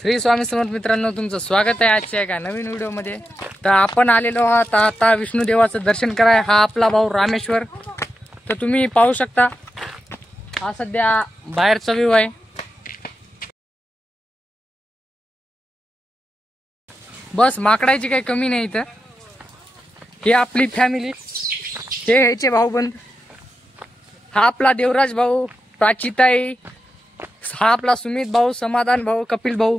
श्री स्वामी समर्थ मित्रांनो, तुमचं स्वागत आहे आजच्या एका नवीन व्हिडिओमध्ये। तर आपण आलेलो आहात आता विष्णू देवाचं दर्शन कराय। हा आपला भाऊ रामेश्वर। तर तुम्ही पाहू शकता हा सध्या बाहेरचा व्ह्यू आहे। बस माकडाची काही कमी नाही इथं। हे आपली फॅमिली, हे ह्याचे भाऊबंद। हा आपला देवराज भाऊ, प्राचीताई, हा आपला सुमित भाऊ, समाधान भाऊ, कपिल भाऊ।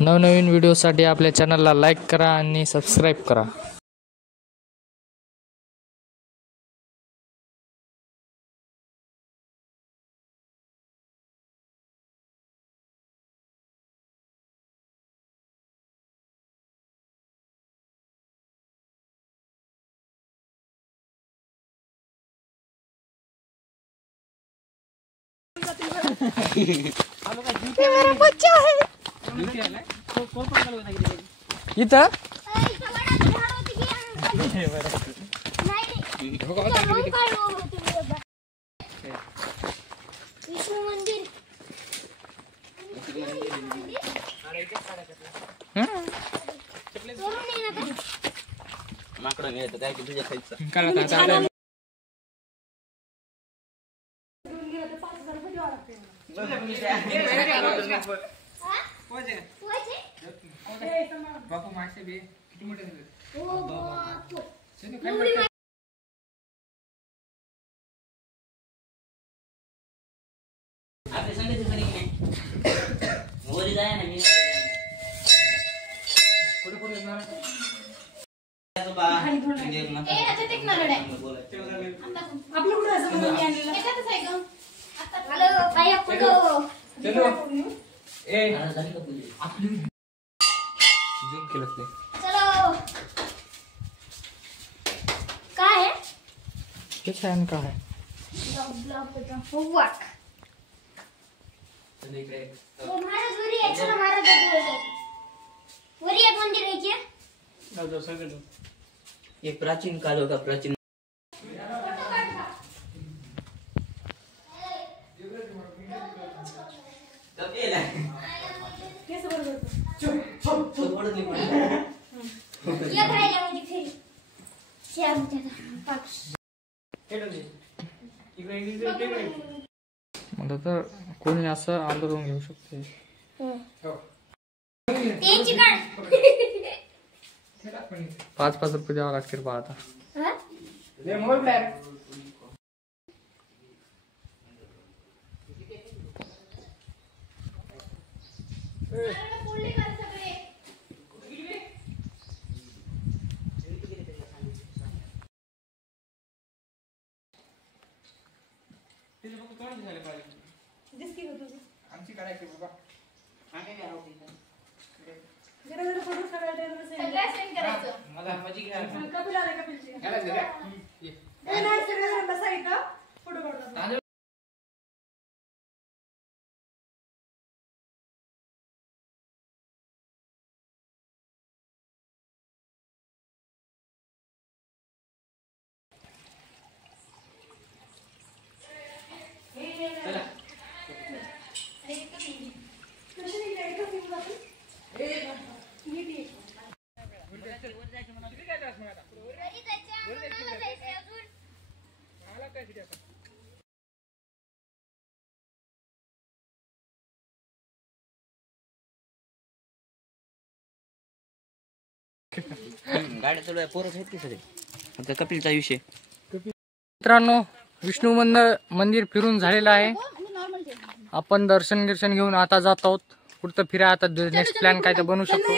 नवनवीन व्हिडिओसाठी आपल्या चॅनलला लाईक करा आणि सबस्क्राईब करा। मेरा बच्चा है इथं विष्णू मंदिर माकडं घ्यायचं काय की तुझ्या खायचं बापू मासे बी किती मोठे झाले। आपल्या संगीत घरी नाही घरी जाय ना मी कुठे कुठे येणार बा म्हणजे ना चलो ए झाली का पूजा आपली झूम केलं ते चलो काय आहे ते छान का आहे वाक इकडे महाराज वरी आहे। चला महाराज वरी एक मंदिर आहे की एक प्राचीन काल होता। प्राचीन एक राहिला म्हणजे फेरी श्याम पाक्ष मला तर कोणी असं आंदोलन घेऊ शकते। त्यांची काय 5-5 रुपये द्यावं लागतील बा आता। हा आमची करायची बाबा मला मजी घ्या गाड्या चालू आहे पोरं आहेत की सगळे आता कपिलचा विषय। मित्रांनो, विष्णू मंदिर फिरून झालेलं आहे। आपण दर्शन घेऊन आता जात आहोत कुठं फिराय। आता नेक्स्ट प्लॅन काय तर बनवू शकतो।